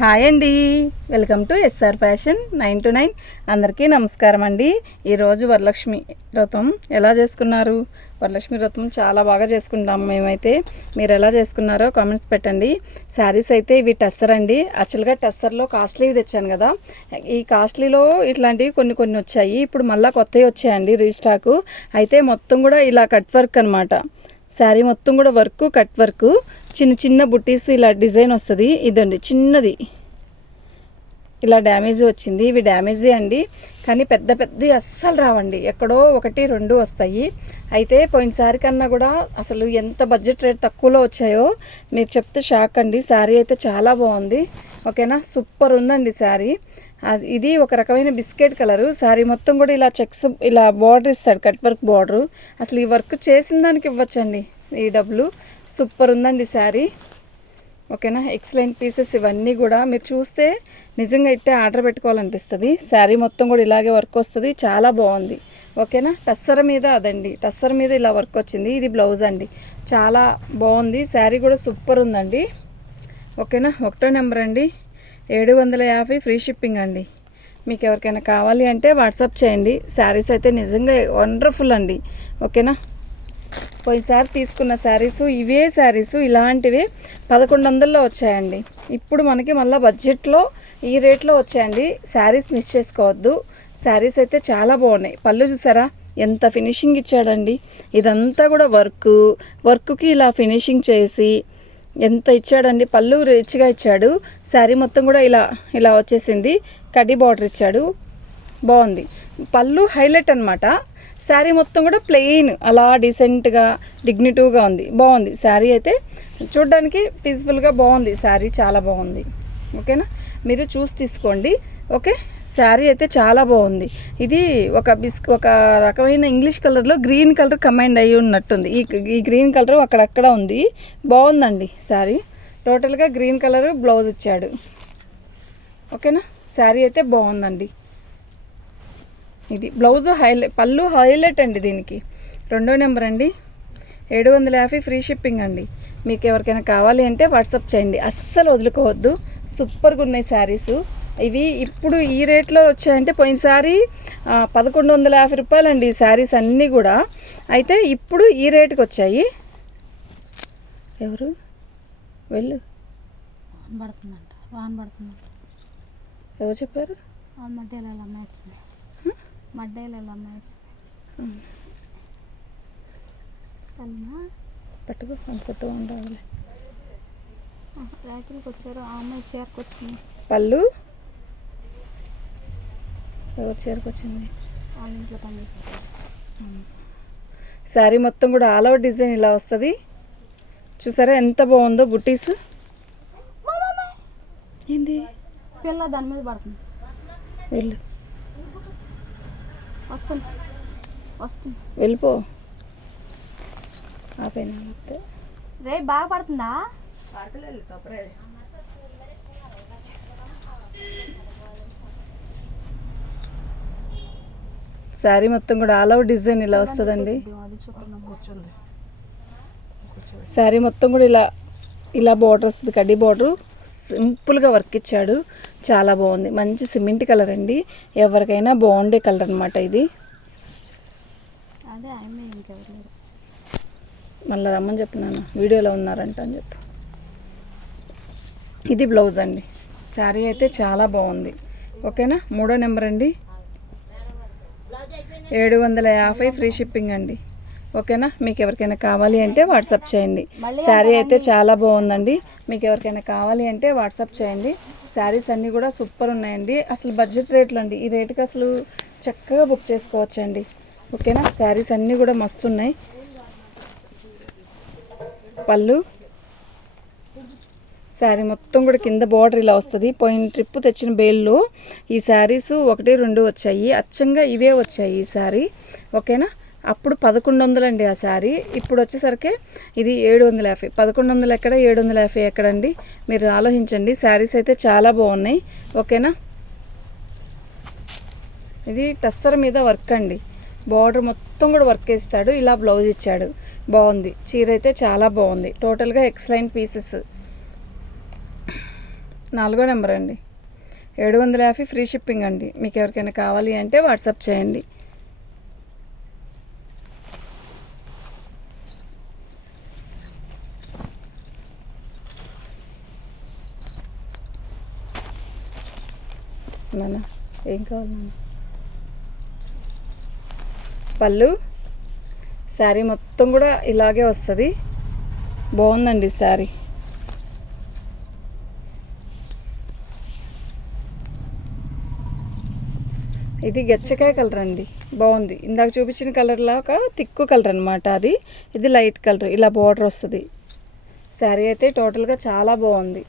Hi అండి, welcome to SR fashion 9 to 9. అందరికీ నమస్కారం అండి. ఈరోజు వరలక్ష్మి వ్రతం ఎలా చేసుకున్నారు? వరలక్ష్మి వ్రతం చాలా బాగా చేసుకుంటాము మేమైతే. మీరు ఎలా చేసుకున్నారో కామెంట్స్ పెట్టండి. శారీస్ అయితే ఇవి టస్సర్ అండి. యాక్చువల్గా టస్సర్లో కాస్ట్లీ తెచ్చాను కదా, ఈ కాస్ట్లీలో ఇట్లాంటివి కొన్ని వచ్చాయి. ఇప్పుడు మళ్ళీ కొత్తవి వచ్చాయండి రీస్టాకు. అయితే మొత్తం కూడా ఇలా కట్ వర్క్ అనమాట. శారీ మొత్తం కూడా వర్క్, కట్ వర్క్, చిన్న బుట్టీస్ ఇలా డిజైన్ వస్తుంది. ఇదండి చిన్నది ఇలా డ్యామేజ్ వచ్చింది. ఇవి డ్యామేజే అండి, కానీ పెద్ద అస్సలు రావండి, ఎక్కడో 1-2 వస్తాయి. అయితే పోయినసారి కన్నా కూడా అసలు ఎంత బడ్జెట్ రేట్ తక్కువలో వచ్చాయో మీరు చెప్తే షాక్ అండి. శారీ అయితే చాలా బాగుంది. ఓకేనా, సూపర్ ఉందండి శారీ. ఇది ఒక రకమైన బిస్కెట్ కలరు. శారీ మొత్తం కూడా ఇలా చెక్స్, ఇలా బార్డర్ ఇస్తాడు, కట్ వర్క్ బార్డరు. అసలు ఈ వర్క్ చేసిన దానికి ఇవ్వచ్చండి ఈ డబ్బులు. సూపర్ ఉందండి శారీ. ఓకేనా, ఎక్సలెంట్ పీసెస్ ఇవన్నీ కూడా. మీరు చూస్తే నిజంగా ఇట్టే ఆర్డర్ పెట్టుకోవాలనిపిస్తుంది. శారీ మొత్తం కూడా ఇలాగే వర్క్ వస్తుంది, చాలా బాగుంది. ఓకేనా, టస్సర్ మీద అదండి, టస్సర్ మీద ఇలా వర్క్ వచ్చింది. ఇది బ్లౌజ్ అండి, చాలా బాగుంది. శారీ కూడా సూపర్ ఉందండి. ఓకేనా, 1వ నెంబర్ అండి, 750 ఫ్రీ షిప్పింగ్ అండి. మీకు ఎవరికైనా కావాలి అంటే వాట్సాప్ చేయండి. శారీస్ అయితే నిజంగా వండర్ఫుల్ అండి. ఓకేనా, పోయినసారి తీసుకున్న శారీసు ఇవే శారీసు ఇలాంటివే 1100లో వచ్చాయండి. ఇప్పుడు మనకి మళ్ళీ బడ్జెట్లో ఈ రేట్లో వచ్చాయండి. శారీస్ మిస్ చేసుకోవద్దు. శారీస్ అయితే చాలా బాగున్నాయి. పళ్ళు చూసారా ఎంత ఫినిషింగ్ ఇచ్చాడండి. ఇదంతా కూడా వర్క్కి ఇలా ఫినిషింగ్ చేసి ఎంత ఇచ్చాడండి. పళ్ళు రిచ్గా ఇచ్చాడు. శారీ మొత్తం కూడా ఇలా వచ్చేసింది. కడ్డీ బార్డర్ ఇచ్చాడు, బాగుంది. పళ్ళు హైలైట్ అనమాట. శారీ మొత్తం కూడా ప్లెయిన్, అలా డీసెంట్గా డిగ్నిటివ్గా ఉంది, బాగుంది. శారీ అయితే చూడడానికి పీస్ఫుల్గా బాగుంది. శారీ చాలా బాగుంది. ఓకేనా, మీరు చూసి తీసుకోండి. ఓకే, శారీ అయితే చాలా బాగుంది. ఇది ఒక రకమైన ఇంగ్లీష్ కలర్లో గ్రీన్ కలర్ కంబైండ్ అయ్యి ఉన్నట్టుంది. ఈ గ్రీన్ కలర్ అక్కడక్కడ ఉంది, బాగుందండి శారీ. టోటల్గా గ్రీన్ కలర్ బ్లౌజ్ ఇచ్చాడు. ఓకేనా, శారీ అయితే బాగుందండి. ఇది బ్లౌజ్ పళ్ళు హైలైట్ అండి. దీనికి 2వ నెంబర్ అండి, 750 ఫ్రీ షిప్పింగ్ అండి. మీకు ఎవరికైనా కావాలి అంటే వాట్సాప్ చేయండి, అస్సలు వదులుకోవద్దు. సూపర్గా ఉన్నాయి శారీసు. ఇవి ఇప్పుడు ఈ రేట్లో వచ్చాయంటే పోయినసారి 1150 రూపాయలండి ఈ శారీస్ అన్నీ కూడా. అయితే ఇప్పుడు ఈ రేటుకి వచ్చాయి. ఎవరు వెళ్ళు వాన పడుతుందంట. ఎవరు చెప్పారు? మడ్డేలు అమ్మాయి వచ్చింది. పట్టుకో, అంత కొత్తగా ఉండాలి. రైతులకు వచ్చారు, ఆ అమ్మాయి చేరుకొచ్చింది. పళ్ళు ఎవరు చేరుకొచ్చింది? వాళ్ళ ఇంట్లో పనిచేస్తారు. శారీ మొత్తం కూడా ఆల్ ఓవర్ డిజైన్ ఇలా వస్తుంది. చూసారా ఎంత బాగుందో బుట్టీస్. ఏంది పిల్ల దాని మీద పడుతుంది. వెళ్ళు, వస్తుంది వెళ్ళిపో. ఆపైనా రే బాగా పడుతుందా? శారీ మొత్తం కూడా ఆల్ ఓవర్ డిజైన్ ఇలా వస్తుందండి. శారీ మొత్తం కూడా ఇలా బార్డర్ వస్తుంది, కడ్డీ బార్డరు. సింపుల్గా వర్క్ ఇచ్చాడు, చాలా బాగుంది. మంచి సిమెంట్ కలర్ అండి, ఎవరికైనా బాగుండే కలర్ అనమాట ఇది. మళ్ళీ రమ్మని చెప్తున్నాను, వీడియోలో ఉన్నారంట అని చెప్పు. ఇది బ్లౌజ్ అండి. శారీ అయితే చాలా బాగుంది. ఓకేనా, 3వ నెంబర్ అండి, 750 ఫ్రీ షిప్పింగ్ అండి. ఓకేనా, మీకు ఎవరికైనా కావాలి అంటే వాట్సాప్ చేయండి. శారీ అయితే చాలా బాగుందండి. మీకు ఎవరికైనా కావాలి అంటే వాట్సాప్ చేయండి. శారీస్ అన్నీ కూడా సూపర్ ఉన్నాయండి. అసలు బడ్జెట్ రేట్లు అండి, ఈ రేటుకి అసలు చక్కగా బుక్ చేసుకోవచ్చండి. ఓకేనా, శారీస్ అన్నీ కూడా మస్తు ఉన్నాయి. పళ్ళు, శారీ మొత్తం కూడా కింద బార్డర్ ఇలా వస్తుంది. పోయిన ట్రిప్ తెచ్చిన బేల్లో ఈ శారీస్ 1-2 వచ్చాయి, అచ్చంగా ఇవే వచ్చాయి ఈ శారీ. ఓకేనా, అప్పుడు 1100 అండి ఆ శారీ. ఇప్పుడు వచ్చేసరికి ఇది 750. 1100 ఎక్కడ, 750 ఎక్కడండి? మీరు ఆలోచించండి. శారీస్ అయితే చాలా బాగున్నాయి. ఓకేనా, ఇది టస్సర్ మీద వర్క్ అండి. బార్డర్ మొత్తం కూడా వర్క్ వేస్తాడు, ఇలా బ్లౌజ్ ఇచ్చాడు, బాగుంది. చీర అయితే చాలా బాగుంది. టోటల్గా ఎక్సలెంట్ పీసెస్. 4వ నెంబర్ అండి. 750 ఫ్రీ షిప్పింగ్ అండి. మీకు ఎవరికైనా కావాలి అంటే వాట్సాప్ చేయండి. మన ఏం కావాలి పళ్ళు శారీ మొత్తం కూడా ఇలాగే వస్తుంది. బాగుందండి శారీ. ఇది గచ్చకాయ కలర్ అండి. బాగుంది. ఇందాక చూపించిన కలర్ లాగా తిక్కు కలర్ అనమాట. ఇది లైట్ కలర్. ఇలా బార్డర్ వస్తుంది. శారీ అయితే టోటల్గా చాలా బాగుంది.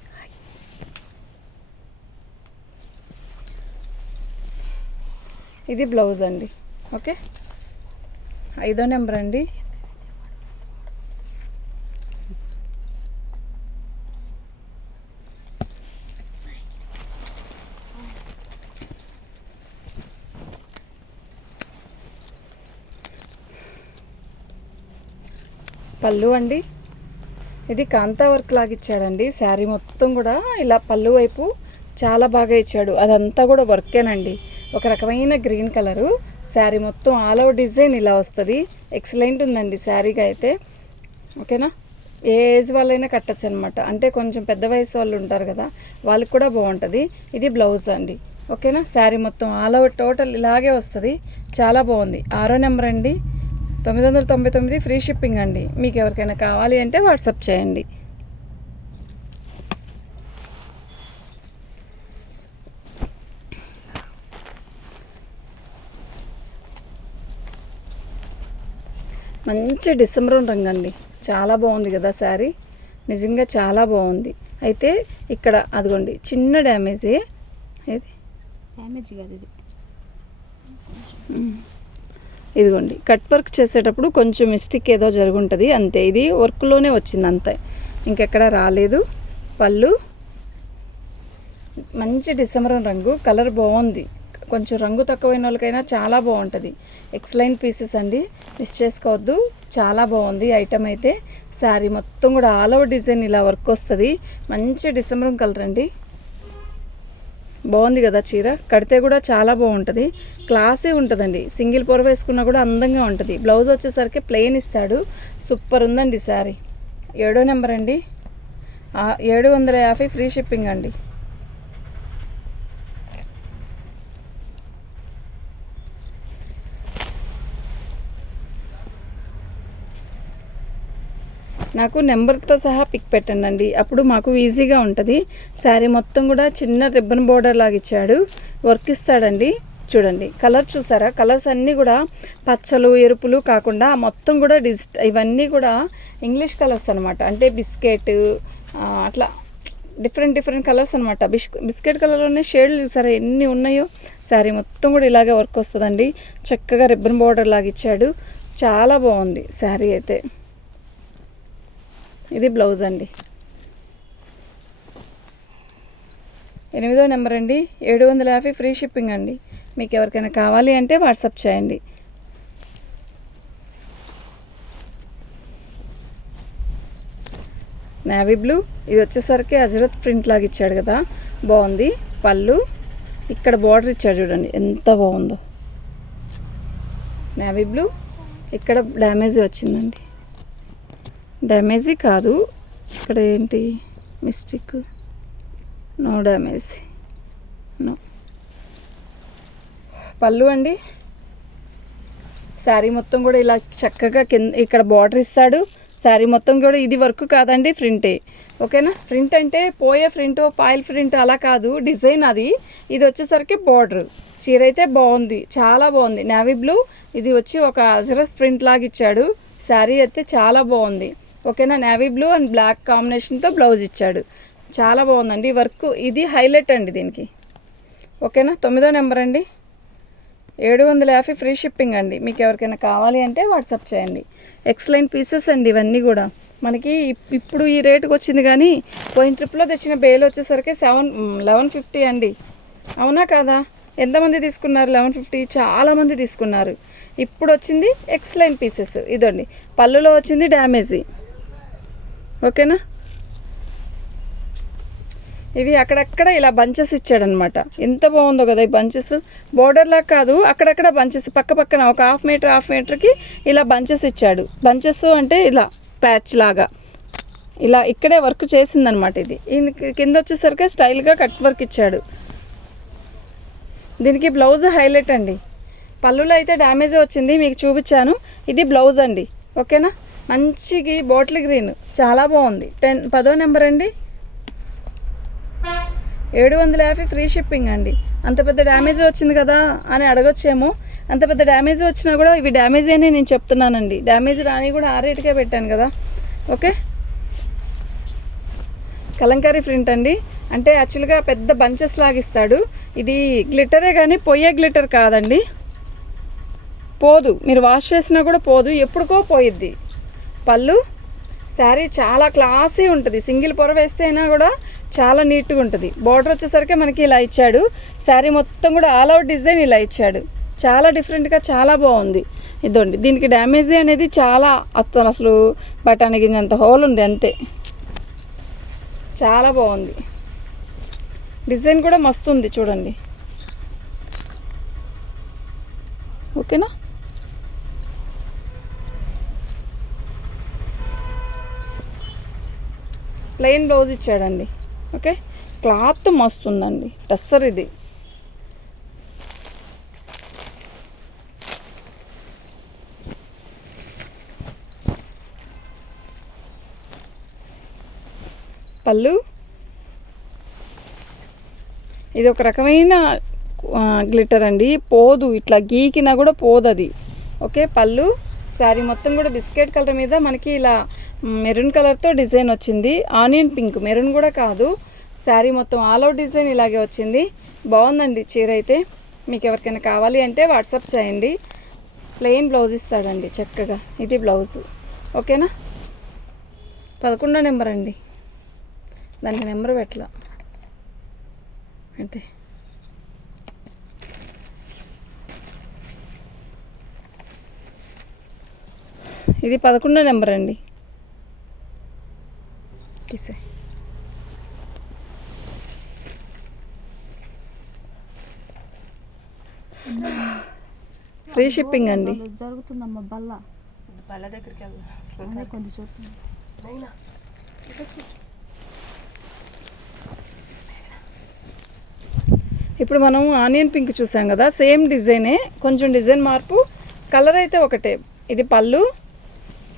ఇది బ్లౌజ్ అండి. ఓకే, 5వ నెంబర్ అండి. పళ్ళు అండి. ఇది కాంతా వర్క్ లాగా ఇచ్చాడండి. శారీ మొత్తం కూడా ఇలా పళ్ళు వైపు చాలా బాగా ఇచ్చాడు. అదంతా కూడా వర్కేనండి. ఒక రకమైన గ్రీన్ కలరు. శారీ మొత్తం ఆల్ ఓవర్ డిజైన్ ఇలా వస్తుంది. ఎక్సలెంట్ ఉందండి శారీగా అయితే. ఓకేనా, ఏ ఏజ్ వాళ్ళైనా కట్టచ్చు అనమాట. అంటే కొంచెం పెద్ద వయసు వాళ్ళు ఉంటారు కదా, వాళ్ళకి కూడా బాగుంటుంది. ఇది బ్లౌజ్ అండి. ఓకేనా, శారీ మొత్తం ఆల్ ఓవర్ టోటల్ ఇలాగే వస్తుంది. చాలా బాగుంది. 6వ నెంబర్ అండి. 999 ఫ్రీ షిప్పింగ్ అండి. మీకు ఎవరికైనా కావాలి అంటే వాట్సాప్ చేయండి. మంచి డిసెంబర్ రంగు అండి. చాలా బాగుంది కదా శారీ. నిజంగా చాలా బాగుంది. అయితే ఇక్కడ అదిగోండి చిన్న డ్యామేజే. డ్యామేజ్ కాదు ఇది. ఇదిగోండి కట్ వర్క్ చేసేటప్పుడు కొంచెం మిస్టేక్ ఏదో జరుగుంటుంది అంతే. ఇది వర్క్లోనే వచ్చింది అంతే, ఇంకెక్కడ రాలేదు. పళ్ళు మంచి డిసెంబర్ రంగు. కలర్ బాగుంది. కొంచెం రంగు తక్కువైన వాళ్ళకైనా చాలా బాగుంటుంది. ఎక్సలెంట్ పీసెస్ అండి, మిస్ చేసుకోవద్దు. చాలా బాగుంది ఐటమ్ అయితే. శారీ మొత్తం కూడా ఆల్ ఓవర్ డిజైన్ ఇలా వర్క్ వస్తుంది. మంచి డిసెంబర్ కలర్ అండి. బాగుంది కదా చీర. కడితే కూడా చాలా బాగుంటుంది. క్లాసీ ఉంటుందండి. సింగిల్ పొర వేసుకున్నా కూడా అందంగా ఉంటుంది. బ్లౌజ్ వచ్చేసరికి ప్లెయిన్ ఇస్తాడు. సూపర్ ఉందండి శారీ. 7వ నెంబర్ అండి. 750 ఫ్రీ షిప్పింగ్ అండి. నాకు నెంబర్తో సహా పిక్ పెట్టండి, అప్పుడు మాకు ఈజీగా ఉంటుంది. శారీ మొత్తం కూడా చిన్న రిబ్బన్ బోర్డర్ లాగా ఇచ్చాడు. వర్క్ ఇస్తాడండి. చూడండి కలర్ చూసారా. కలర్స్ అన్నీ కూడా పచ్చలు ఎరుపులు కాకుండా మొత్తం కూడా ఇవన్నీ కూడా ఇంగ్లీష్ కలర్స్ అనమాట. అంటే బిస్కెట్ అట్లా డిఫరెంట్ కలర్స్ అనమాట. బిస్కెట్ కలర్లోనే షేడ్లు చూసారా ఎన్ని ఉన్నాయో. శారీ మొత్తం కూడా ఇలాగే వర్క్ వస్తుందండి. చక్కగా రిబ్బన్ బోర్డర్ లాగా ఇచ్చాడు. చాలా బాగుంది శారీ అయితే. ఇది బ్లౌజ్ అండి. 8వ నెంబర్ అండి. 750 ఫ్రీ షిప్పింగ్ అండి. మీకు ఎవరికైనా కావాలి అంటే వాట్సాప్ చేయండి. Navy blue. ఇది వచ్చేసరికి అజరత్ ప్రింట్ లాగా ఇచ్చాడు కదా, బాగుంది. పళ్ళు ఇక్కడ బార్డర్ ఇచ్చాడు చూడండి ఎంత బాగుందో. Navy blue. ఇక్కడ డ్యామేజ్ వచ్చిందండి. డ్యామేజీ కాదు, ఇక్కడ ఏంటి మిస్టేక్. No damage, no. పళ్ళు అండి. శారీ మొత్తం కూడా ఇలా చక్కగా కింద ఇక్కడ బార్డర్ ఇస్తాడు. శారీ మొత్తం కూడా ఇది వర్క్ కాదండి, ప్రింటే. ఓకేనా, ప్రింట్ అంటే పోయే ప్రింట్ పాయిల్ ప్రింట్ అలా కాదు, డిజైన్ అది. ఇది వచ్చేసరికి బార్డర్. చీర అయితే బాగుంది, చాలా బాగుంది. Navy blue. ఇది వచ్చి ఒక అజరత్ ప్రింట్ లాగా ఇచ్చాడు. శారీ అయితే చాలా బాగుంది. ఓకేనా, నేవీ బ్లూ అండ్ బ్లాక్ కాంబినేషన్తో బ్లౌజ్ ఇచ్చాడు. చాలా బాగుందండి వర్క్. ఇది హైలైట్ అండి దీనికి. ఓకేనా, 9వ నెంబర్ అండి. 750 ఫ్రీ షిప్పింగ్ అండి. మీకు ఎవరికైనా కావాలి అంటే వాట్సాప్ చేయండి. ఎక్సలెంట్ పీసెస్ అండి ఇవన్నీ కూడా. మనకి ఇప్పుడు ఈ రేటుకి వచ్చింది, కానీ పోయిన ట్రిప్లో తెచ్చిన బేల్ వచ్చేసరికి 1150 అండి. అవునా కాదా? ఎంతమంది తీసుకున్నారు? 1150 చాలామంది తీసుకున్నారు. ఇప్పుడు వచ్చింది ఎక్సలెంట్ పీసెస్. ఇదండి పళ్ళులో వచ్చింది డ్యామేజీ. ఓకేనా, ఇవి అక్కడక్కడ ఇలా బంచెస్ ఇచ్చాడనమాట. ఎంత బాగుందో కదా ఈ బంచెస్. బోర్డర్లా కాదు, అక్కడక్కడ బంచెస్ పక్క పక్కన ఒక హాఫ్ మీటర్కి ఇలా బంచెస్ ఇచ్చాడు. బంచెస్ అంటే ఇలా ప్యాచ్ లాగా ఇలా ఇక్కడే వర్క్ చేసిందనమాట. ఇది కింద వచ్చేసరికి స్టైల్గా కట్ వర్క్ ఇచ్చాడు. దీనికి బ్లౌజ్ హైలైట్ అండి. పళ్ళులో అయితే డ్యామేజ్ వచ్చింది, మీకు చూపించాను. ఇది బ్లౌజ్ అండి, ఓకేనా. మంచికి బాటిల్ గ్రీన్ చాలా బాగుంది. 10వ నెంబర్ అండి. 750 ఫ్రీ షిప్పింగ్ అండి. అంత పెద్ద డ్యామేజ్ వచ్చింది కదా అని అడగొచ్చేమో. అంత పెద్ద డ్యామేజ్ వచ్చినా కూడా ఇవి డ్యామేజ్ అని నేను చెప్తున్నానండి. డ్యామేజ్ రాని కూడా ఆ రేటుకే పెట్టాను కదా, ఓకే. కలంకారీ ప్రింట్ అండి. అంటే యాక్చువల్గా పెద్ద బంచెస్ లాగిస్తాడు. ఇది గ్లిటరే కానీ పొయ్యే గ్లిటర్ కాదండి. పోదు, మీరు వాష్ చేసినా కూడా పోదు, ఎప్పుడుకో పోయిద్ది. పళ్ళు శారీ చాలా క్లాసీ ఉంటుంది. సింగిల్ పొర వేస్తేనా కూడా చాలా నీట్గా ఉంటుంది. బార్డర్ వచ్చేసరికి మనకి ఇలా ఇచ్చాడు. శారీ మొత్తం కూడా ఆల్ అవుట్ డిజైన్ ఇలా ఇచ్చాడు. చాలా డిఫరెంట్గా చాలా బాగుంది. ఇదండి, దీనికి డ్యామేజ్ అనేది చాలా అసలు బఠానీ గింజంత హోల్ ఉంది అంతే. చాలా బాగుంది. డిజైన్ కూడా మస్తు ఉంది చూడండి, ఓకేనా. ప్లెయిన్ బ్లౌజ్ ఇచ్చాడండి, ఓకే. క్లాత్ మస్తు ఉందండి, టస్సర్ ఇది. పళ్ళు ఇది ఒక రకమైన గ్లిటర్ అండి, పోదు, ఇట్లా గీకినా కూడా పోదు అది, ఓకే. పళ్ళు శారీ మొత్తం కూడా బిస్కెట్ కలర్ మీద మనకి ఇలా మెరూన్ కలర్తో డిజైన్ వచ్చింది. ఆనియన్ పింక్, మెరూన్ కూడా కాదు. శారీ మొత్తం ఆల్ అవుట్ డిజైన్ ఇలాగే వచ్చింది. బాగుందండి చీర అయితే. మీకు ఎవరికైనా కావాలి అంటే వాట్సాప్ చేయండి. ప్లెయిన్ బ్లౌజ్ ఇస్తాడండి చక్కగా. ఇది బ్లౌజ్, ఓకేనా. 11వ నెంబర్ అండి. దానికి నెంబర్ పెట్టలా అంటే ఇది 11వ నెంబర్ అండి. తీసే ఫ్రీ షిప్పింగ్ అండి. జరుగుతుందమ్మా బల్ల దగ్గరికి అదే కొంచెం చూస్తుంది. ఇప్పుడు మనం ఆనియన్ పింక్ చూసాం కదా, సేమ్ డిజైనే, కొంచెం డిజైన్ మార్పు, కలర్ అయితే ఒకటే. ఇది పళ్ళు,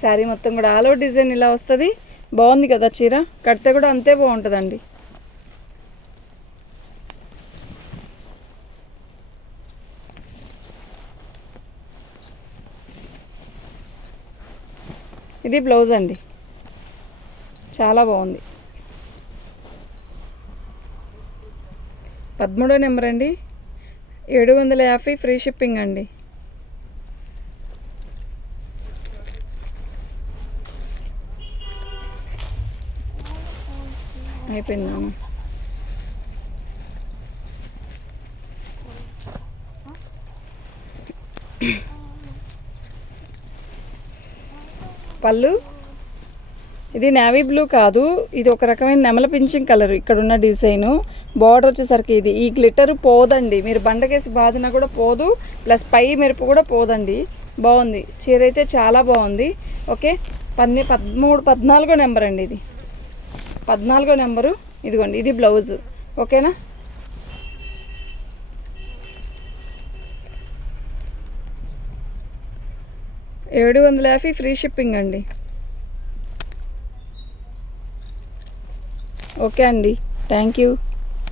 శారీ మొత్తం కూడా ఆల్ ఓవర్ డిజైన్ ఇలా వస్తుంది. బాగుంది కదా చీర, కడితే కూడా అంతే బాగుంటుందండి. ఇది బ్లౌజ్ అండి, చాలా బాగుంది. 13వ నెంబర్ అండి. 750 ఫ్రీ షిప్పింగ్ అండి. అయిపోయిందాము. పళ్ళు ఇది నేవీ బ్లూ కాదు, ఇది ఒక రకమైన నెమల పింఛింగ్ కలర్. ఇక్కడ ఉన్న డిజైను బార్డర్ వచ్చేసరికి ఇది ఈ గ్లిటర్ పోదండి. మీరు బండకేసి బాదినా కూడా పోదు, ప్లస్ పై మెరుపు కూడా పోదండి. బాగుంది చీర అయితే, చాలా బాగుంది, ఓకే. 14వ నెంబర్ అండి. ఇది 14వ నెంబరు. ఇదిగోండి, ఇది బ్లౌజ్, ఓకేనా. $750 ఫ్రీ షిప్పింగ్ అండి. ఓకే అండి, థ్యాంక్ యూ.